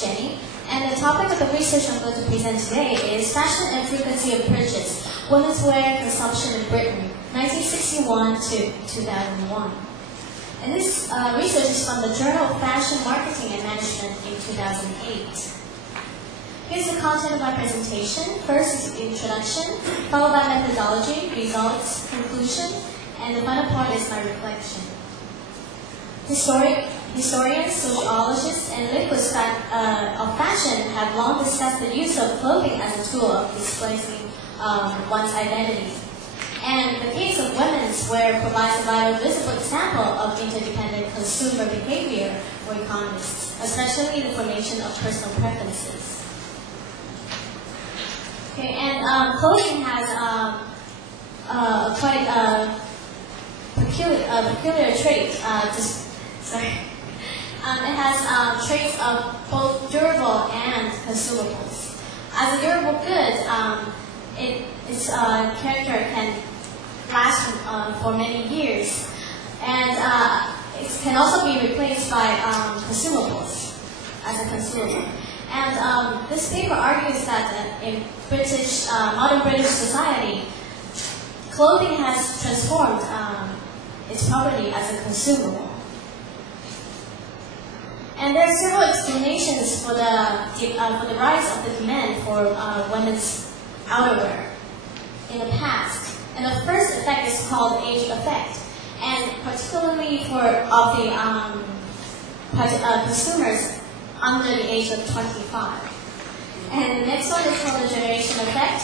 is Jenny, and the topic of the research I'm going to present today is Fashion and Frequency of Purchase, Women's Wear Consumption in Britain, 1961 to 2001. And this research is from the Journal of Fashion Marketing and Management in 2008. Here's the content of my presentation. First is the introduction, followed by methodology, results, conclusion, and the final part is my reflection. Historians, sociologists, and linguists of fashion have long discussed the use of clothing as a tool of displacing one's identity. And the case of women's wear provides a vital visible example of interdependent consumer behavior for economists, especially the formation of personal preferences. Okay, and clothing has quite a peculiar trait. It has traits of both durable and consumables. As a durable good, its character can last for many years, and it can also be replaced by consumables as a consumable. And this paper argues that in modern British society, clothing has transformed its property as a consumable. And there are several explanations for the rise of the demand for women's outerwear in the past. And the first effect is called age effect, and particularly of the consumers under the age of 25. And the next one is called the generation effect.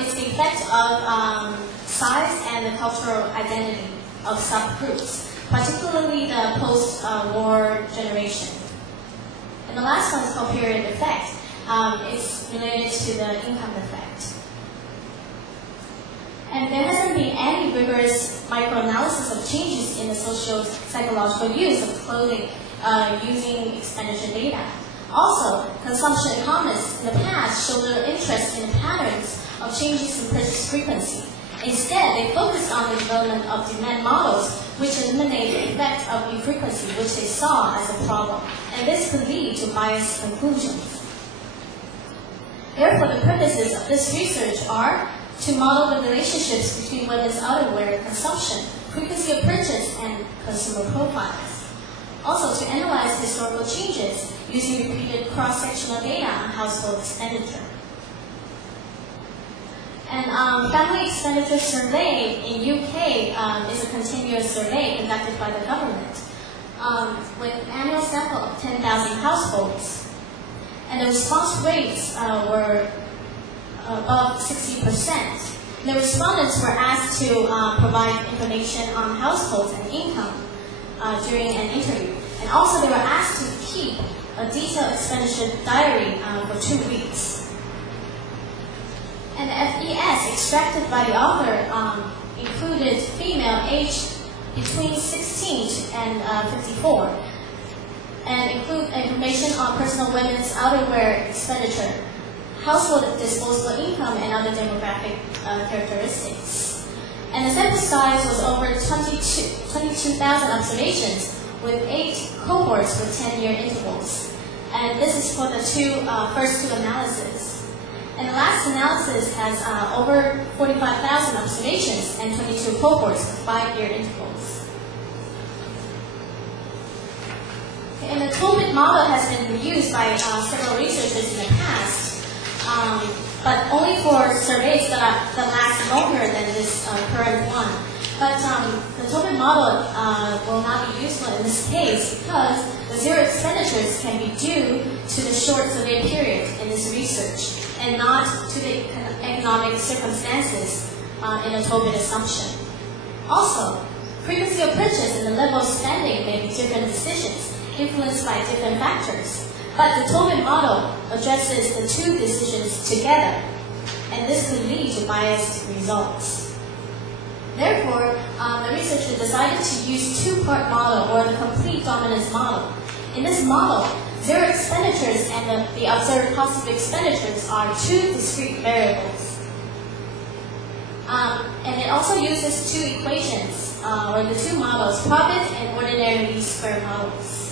It's the effect of size and the cultural identity of subgroups, particularly the post-war generation. And the last one is called period effect. It's related to the income effect. And there hasn't been any rigorous microanalysis of changes in the socio-psychological use of clothing using expenditure data. Also, consumption economists in the past showed little interest in the patterns of changes in purchase frequency. Instead, they focused on the development of demand models which eliminate the effect of infrequency, which they saw as a problem, and this could lead to biased conclusions. Therefore, the purposes of this research are to model the relationships between women's outerwear consumption, frequency of purchase, and consumer profiles. Also, to analyze historical changes using repeated cross-sectional data on household expenditure. And family expenditure survey in UK is a continuous survey conducted by the government with an annual sample of 10,000 households. And the response rates were above 60%. The respondents were asked to provide information on households and income during an interview. And also they were asked to keep a detailed expenditure diary for 2 weeks. And the FES extracted by the author included female aged between 16 and 54, and include information on personal women's outerwear expenditure, household disposable income, and other demographic characteristics. And the sample size was over 22,000 observations with 8 cohorts with 10-year intervals. And this is for the first two analyses. And the last analysis has over 45,000 observations and 22 cohorts with 5-year intervals. And the Tobit model has been used by several researchers in the past, but only for surveys that last longer than this current one. But the Tobit model will not be useful in this case because the zero expenditures can be due to the short survey period in this research, and not to the economic circumstances in a Tobit assumption. Also, frequency of purchase and the level of spending may be different decisions, influenced by different factors. But the Tobit model addresses the two decisions together, and this could lead to biased results. Therefore, the researcher decided to use two-part model, or the complete dominance model. In this model, zero expenditures and the observed cost of expenditures are two discrete variables. And it also uses two equations, or the two models, profit and ordinary least square models.